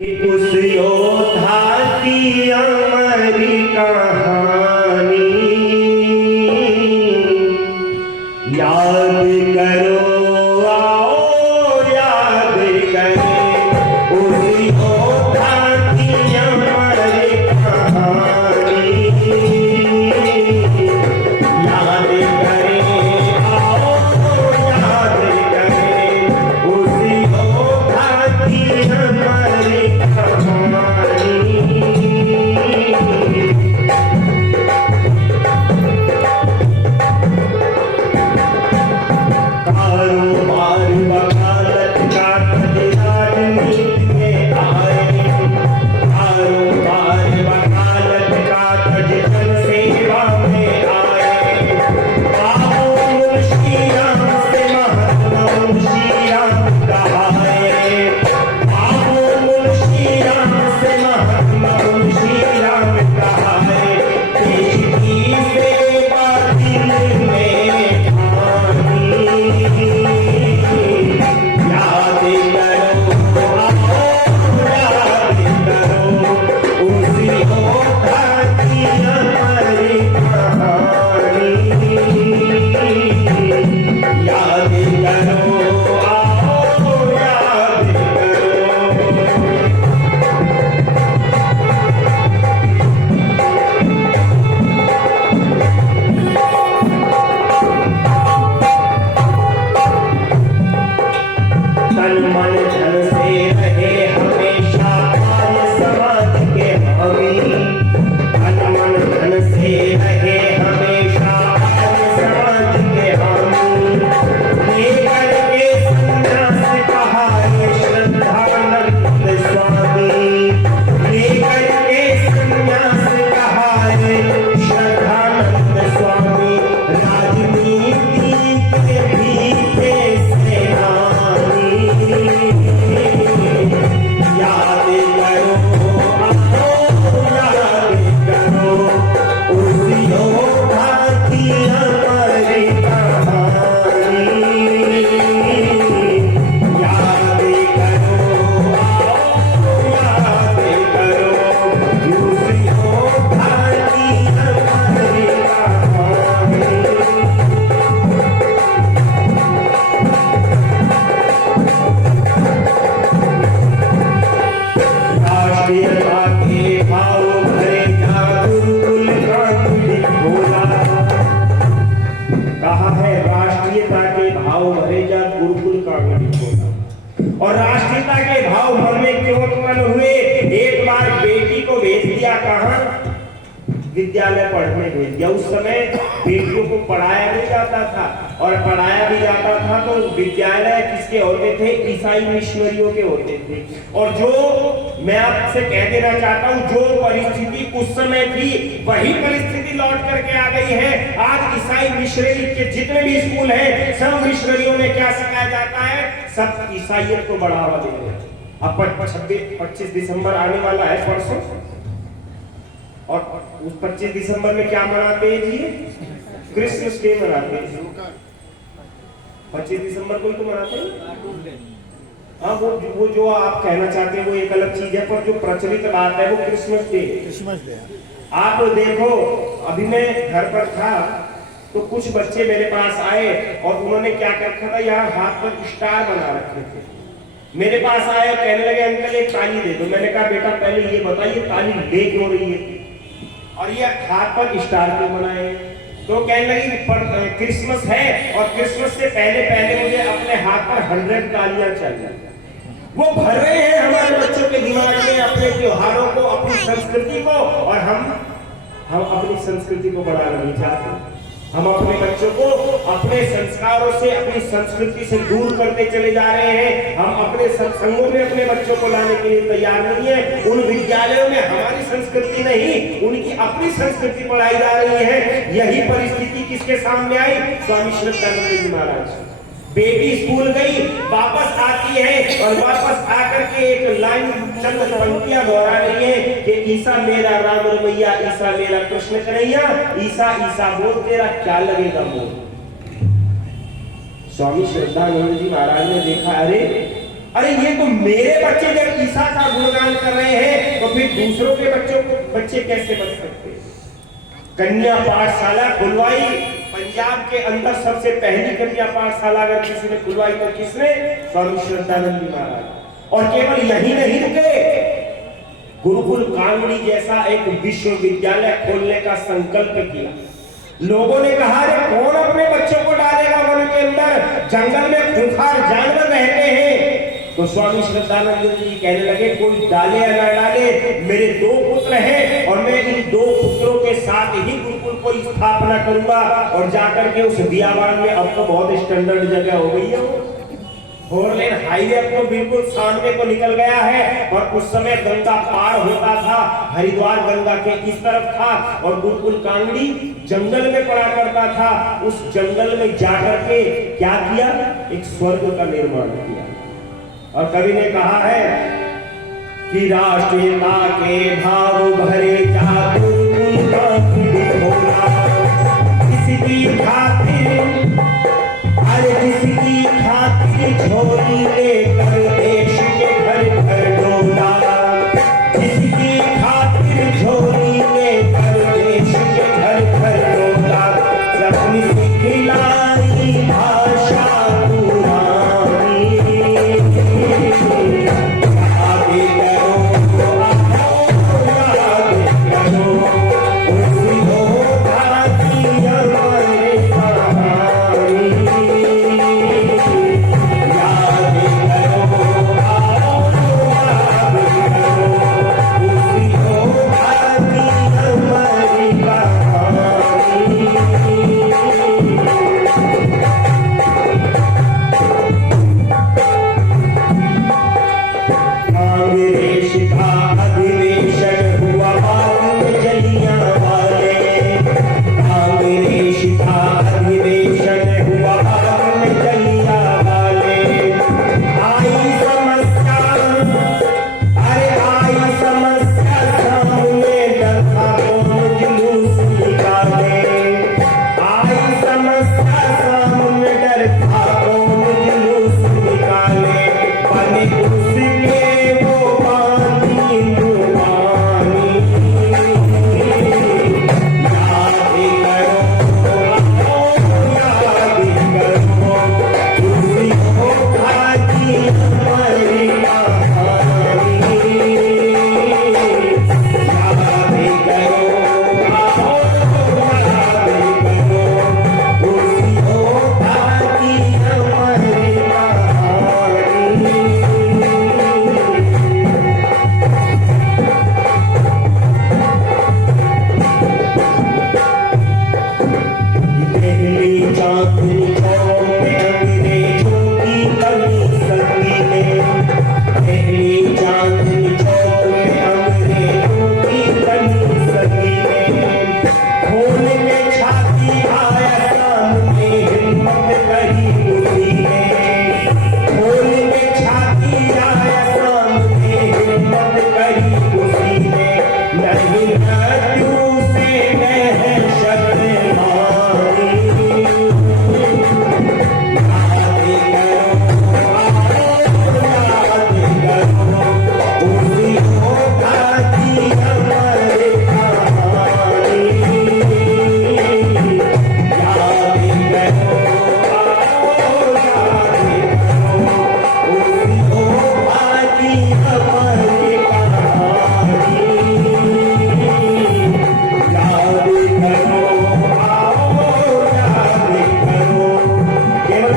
उस योद्धा की अमर कहानी याद करो, आओ याद करें उस योद्धा की अमर कहानी। याद करें, आओ याद करें उस योद्धा की अमर कारोबार वकालत का राजनीति में आए, कारोबार वकालत का जन सेवा में आए। बाबू मुंशी राम से महात्मा मुंशी राम कहाए, बाबू मुंशी राम से महात्मा मुंशी राम कहाए। देश की सेवा दिल में याद करो, याद करो उस योद्धा की अमर कहानी। याद करो, आओ याद करो। तन मन धन से रहे हमेशा समाज के हामी, तन मन धन से रहे हमेशा समाज के हामी। लेकर के संन्यास कहा ये श्रद्धानंद स्वामी, लेकर के संन्यास कहा ये श्रद्धानंद स्वामी। राजनीति के भी थे सेनानी। याद करो, आओ याद करो उस योद्धा की अमर कहानी। याद करो, आओ याद करो उस योद्धा की अमर कहानी। राष्ट्रीयता के भाव भरे गुरुकुल कांगड़ी खोला। कहा है राष्ट्रीयता के भाव भरे जा गुरुकुल कांगड़ी खोला। और राष्ट्रीयता के भाव मन में क्यों उत्पन्न हुए? एक बार बेटी को भेज दिया, कहां? विद्यालय पढ़ने भेज दिया। उस समय बेटियों को पढ़ाया नहीं जाता था, और पढ़ाया भी जाता था तो विद्यालय किसके होते थे? ईसाई मिशनरियों के होते थे। और जो मैं आपसे कह देना चाहता हूं, जो परिस्थिति उस समय थी वही परिस्थिति लौट करके आ गई है। आज ईसाई मिशनरी के जितने भी स्कूल हैं, सब मिशनरियों में क्या सिखाया जाता है? सब ईसाइयत को बढ़ावा दे रहे हैं। अब 25 दिसंबर आने वाला है, परसों, और उस 25 दिसंबर में क्या मनाते हैं जी? क्रिसमस डे मनाते हैं। 25 दिसंबर को ही तो मनाते हैं। हाँ, वो जो आप कहना चाहते हैं वो एक अलग चीज है, पर जो प्रचलित बात है वो क्रिसमस डे। आप देखो, अभी मैं घर पर था तो कुछ बच्चे मेरे पास आए और उन्होंने क्या कर रखा था, यहाँ हाथ पर स्टार बना रखे थे। मेरे पास आए, कहने लगे अंकल एक ताली दे दो। मैंने कहा बेटा पहले ये बताइए ताली ले क्यों रही है, और ये हाथ पर स्टार क्यों बनाए? तो कहने लगी पर क्रिसमस है और क्रिसमस से पहले मुझे अपने हाथ पर 100 तालियां चाहिए। वो भर रहे हैं हमारे बच्चों के दिमाग में अपने त्योहारों को, अपनी संस्कृति को, और हम अपनी संस्कृति को बढ़ाना नहीं चाहते। हम अपने बच्चों को अपने संस्कारों से, अपनी संस्कृति से दूर करते चले जा रहे हैं। हम अपने सत्संगों में अपने बच्चों को लाने के लिए तैयार नहीं है। उन विद्यालयों में हमारी संस्कृति नहीं, उनकी अपनी संस्कृति पढ़ाई जा रही है। यही परिस्थिति किसके सामने आई? स्वामी श्रद्धानंद जी महाराज। बेटी स्कूल गई, वापस आती है और वापस आकर के एक लाइन चंद पंक्तियां दोहरा रही है कि ईसा मेरा राम रमैया, ईसा मेरा कृष्ण कन्हैया, ईसा ईसा बोल तेरा क्या लगेगा मोल। स्वामी श्रद्धानंद जी महाराज ने देखा, अरे अरे ये तो मेरे बच्चे जब ईसा का गुणगान कर रहे हैं तो फिर दूसरों के बच्चे कैसे बच सकते हैं? कन्या पाठशाला खुलवाई, पंजाब के अंदर सबसे पहली कन्या पाठशाला अगर किसी ने खुलवाई तो किसने? स्वामी श्रद्धानंद जी महाराज। और केवल यही नहीं रुके, गुरुकुल कांगड़ी जैसा एक विश्वविद्यालय खोलने का संकल्प किया। लोगों ने कहा अरे कौन अपने बच्चों को डालेगा वन के अंदर, जंगल में खूंखार जानवर रहते हैं। तो स्वामी श्रद्धानंद जी कहने लगे कोई डाले या ना डाले, मेरे 2 पुत्र हैं और मैं इन 2 पुत्रों के साथ ही गुरुकुल को स्थापना करूंगा। और जाकर के उस बियाबान में, अब तो बहुत स्टैंडर्ड जगह हो गई है, वो 4 लेन हाईवे तो बिल्कुल सामने को निकल गया है। और उस समय गंगा पार होता था, हरिद्वार गंगा के इस तरफ था और गुरुकुल कांगड़ी जंगल में पड़ा करता था। उस जंगल में जाकर के क्या किया? एक स्वर्ग का निर्माण किया। और कवि ने कहा है कि राष्ट्रीयता के भाव भरे गुरुकुल कांगड़ी खोला, किसकी खातिर, अरे किसकी खातिर झोली लेकर देश के घर घर डोला, किसकी खातिर झोली लेकर देश के घर घर डोला, अपनी सिखलाई भाषा पुरानी, आगे करो याद करो उसी होगा की हमारे कहानी, याद करो याद करो उसी होगा की हमारी कहानी। कांग्रेस का अधिवेशन हुआ बाग में जलियांवाले, कांग्रेस का अधिवेशन हुआ बाग में जलियांवाले। आई समस्या, अरे आई समस्या सामने, डरता कौन जुलूस निकाले, आई समस्या सामने, डरता कौन जुलूस निकाले, बने उसके वो पानी नुमानी, याद करो उसी होगा की हमारी कहानी, याद करो उसी होगा की हमारी कहानी। पहली चांदनी छाँव में अंग्रेजों की कमी सती ने, पहली चांदनी छाँव में अंग्रेजों की कमी सती ने, खोल के छाती आया सामने हिम्मत कही उसी ने, खोल के छाती आया सामने हिम्मत कही उसी ने, नहीं मृत्यु से दहशत मारी,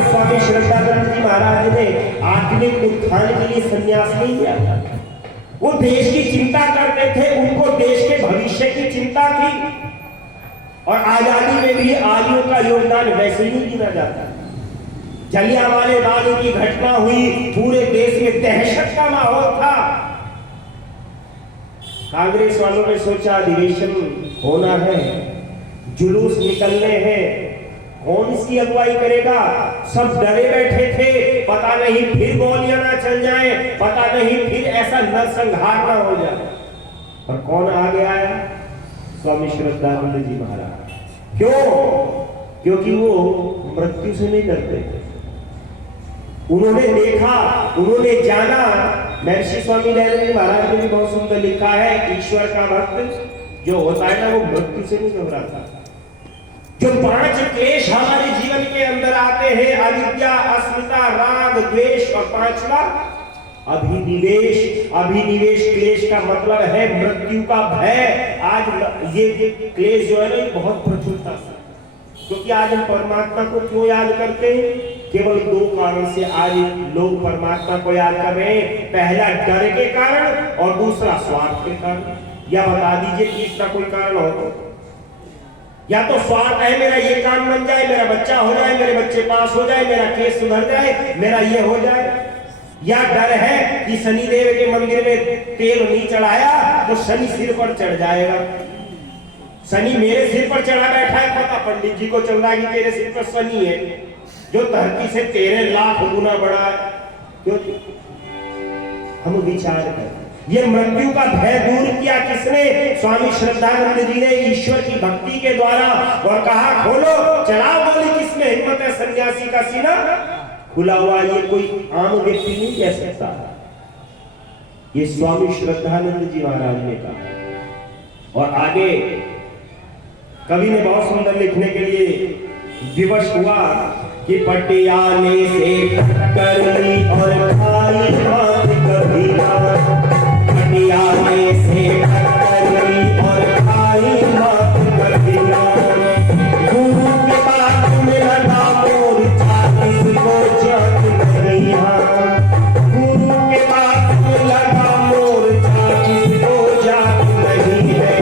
स्वामी श्रद्धानंद जी महाराज ने आत्मिक उत्थान के लिए संन्यास नहीं लिया था। वो देश की चिंता करते थे, उनको देश के भविष्य की चिंता थी। और आजादी में भी आर्यों का योगदान वैसे ही गिना जाता है। जलियांवाले बाग की घटना हुई, पूरे देश में दहशत का माहौल था। कांग्रेस वालों ने सोचा अधिवेशन होना है, जुलूस निकलने हैं, कौन इसकी अगुवाई करेगा? सब डरे बैठे थे, पता नहीं फिर गोलियां ना चल जाएं, पता नहीं फिर ऐसा नरसंहार ना हो जाए। और कौन आगे आया? स्वामी श्रद्धानंद जी महाराज। क्यों? क्योंकि वो मृत्यु से नहीं डरते थे। उन्होंने देखा, उन्होंने जाना। महर्षि स्वामी दयानंद महाराज ने भी बहुत सुंदर लिखा है, ईश्वर का भक्त जो होता है ना वो मृत्यु से नहीं घबराता। जो 5 क्लेश हमारे जीवन के अंदर आते हैं, अविद्या, अस्मिता, राग, द्वेष और 5वां अभिनिवेश। अभिनिवेश क्लेश का मतलब है मृत्यु का भय। आज ये क्लेश जो है ना ये बहुत प्रचुरता से, क्योंकि आज हम परमात्मा को क्यों याद करते हैं? केवल 2 कारण से आज लोग परमात्मा को याद कर रहे हैं। पहला डर के कारण और दूसरा स्वार्थ के कारण। या बता दीजिए तीसरा कोई कारण हो? या तो स्वार्थ है मेरा ये काम बन जाए, मेरा बच्चा हो जाए, मेरे बच्चे पास हो जाए, मेरा केस सुधर जाए, मेरा ये हो जाए। या डर है कि शनिदेव के मंदिर में तेल नहीं चढ़ाया तो शनि सिर पर चढ़ जाएगा। शनि मेरे सिर पर चढ़ा बैठा है, पता पंडित जी को चल रहा है कि तेरे सिर पर शनि है जो धरती से 13 लाख गुना बड़ा है। क्यों? हम विचार करें, ये मृत्यु का भय दूर किया किसने? स्वामी श्रद्धानंद जी ने ईश्वर की भक्ति के द्वारा। और कहा खोलो, चढ़ाओ गोली, किसमें हिम्मत है सन्यासी का सीना खुला हुआ? ये कोई आम व्यक्ति नहीं कह सकता, ये स्वामी श्रद्धानंद जी महाराज ने कहा। और आगे कवि ने बहुत सुंदर लिखने के लिए विवश हुआ कि पटियाले से टक्कर ली और खाई बात कभी ना, पटियाले से टक्कर ली और खाई बात कभी ना, गुरु के बात में लगा मोर चालीस को जात नहीं है, गुरु के बात में लगा मोर चालीस को जात नहीं है,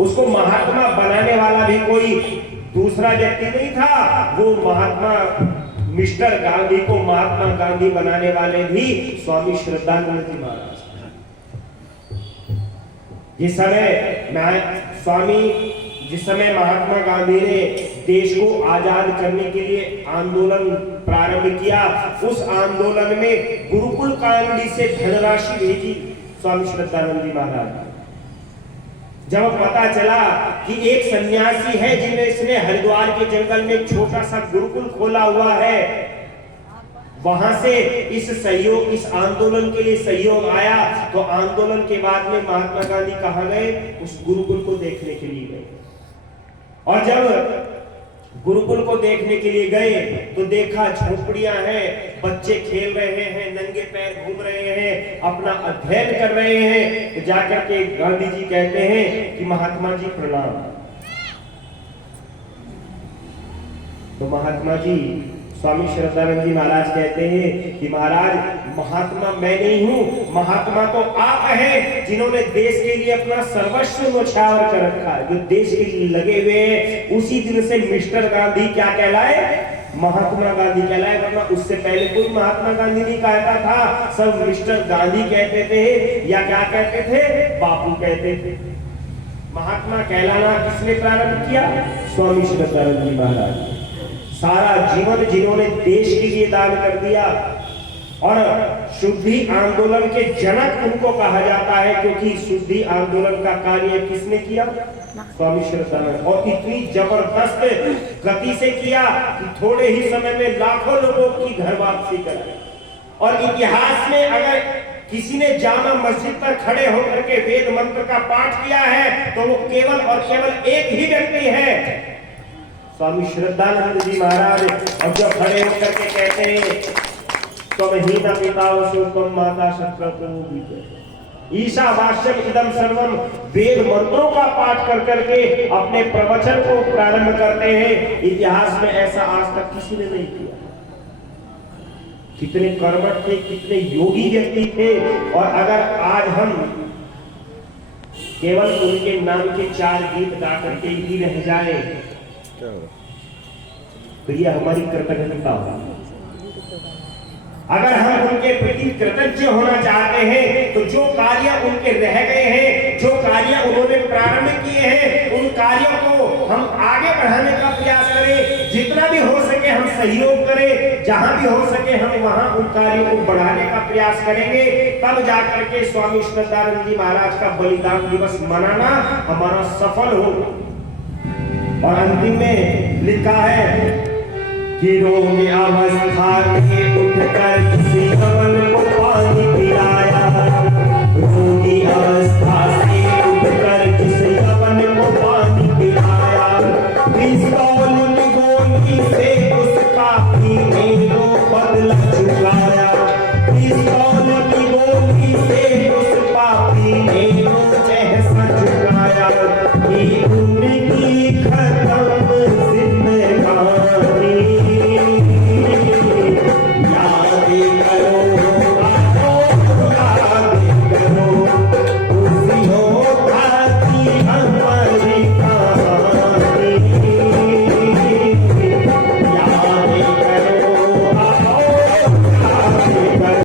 उसको महात्मा बनाने वाला भी कोई दूसरा व्यक्ति नहीं था, वो महात्मा मिस्टर गांधी को महात्मा गांधी बनाने वाले भी स्वामी श्रद्धानंद जी महाराज। जिस समय महात्मा गांधी ने देश को आजाद करने के लिए आंदोलन प्रारंभ किया, उस आंदोलन में गुरुकुल कांडी से धनराशि भेजी स्वामी श्रद्धानंद जी महाराज। जब पता चला कि एक सन्यासी है जिसने हरिद्वार के जंगल में छोटा सा गुरुकुल खोला हुआ है, वहां से इस आंदोलन के लिए सहयोग आया, तो आंदोलन के बाद में महात्मा गांधी कहाँ गए? उस गुरुकुल को देखने के लिए गए। और जब गुरुकुल को देखने के लिए गए तो देखा झोपड़ियां हैं, बच्चे खेल रहे हैं, नंगे पैर घूम रहे हैं, अपना अध्ययन कर रहे हैं। तो जाकर के गांधी जी कहते हैं कि महात्मा जी प्रणाम। तो महात्मा जी, स्वामी श्रद्धानंद जी महाराज कहते हैं कि महाराज, महात्मा मैं नहीं हूं, महात्मा तो आप हैं जिन्होंने देश के लिए अपना सर्वस्व न्यौछावर कर रखा है, जो देश के लिए लगे हुए हैं। उसी दिन से मिस्टर गांधी क्या कहलाए? महात्मा गांधी कहलाए, वरना उससे पहले कोई महात्मा गांधी नहीं कहता था, सब मिस्टर गांधी कहते थे, या क्या कहते थे? बापू कहते थे। महात्मा कहलाना किसने प्रारंभ किया? स्वामी श्रद्धानंद जी महाराज। सारा जीवन जिन्होंने देश के लिए दान कर दिया, और शुद्धि आंदोलन के जनक उनको कहा जाता है, क्योंकि शुद्धि आंदोलन का कार्य किसने किया? स्वामी श्रद्धानंद। और इतनी जबरदस्त गति से किया कि थोड़े ही समय में लाखों लोगों की घर वापसी कराई। और इतिहास में अगर किसी ने जामा मस्जिद पर खड़े होकर के वेद मंत्र का पाठ किया है तो वो केवल और केवल एक ही व्यक्ति है, स्वामी श्रद्धानंद जी महाराज। और जब खड़े होकर के कहते हैं तुम ही न पिता तुम माता शत्रु ईशावास्यम इदम सर्वम, वेद मंत्रों का पाठ कर करके अपने प्रवचन को प्रारंभ करते हैं। इतिहास में ऐसा आज तक किसी ने नहीं किया। कितने कर्मठ थे, कितने योगी व्यक्ति थे। और अगर आज हम केवल उनके नाम के 4 गीत गा करके ही रह जाए तो ये हमारी कृतज्ञता होगी। अगर हम उनके प्रति कृतज्ञ होना चाहते हैं तो जो कार्य उनके रह गए हैं, जो कार्य उन्होंने प्रारंभ किए हैं, उन कार्यों को हम आगे बढ़ाने का प्रयास करें। जितना भी हो सके हम सहयोग करें, जहां भी हो सके हम वहां उन कार्यों को बढ़ाने का प्रयास करेंगे। तब जाकर के स्वामी श्रद्धानंद जी महाराज का बलिदान दिवस मनाना हमारा सफल हो। और अंतिम में लिखा है कि रोग अवस्था में उठकर किसी अमल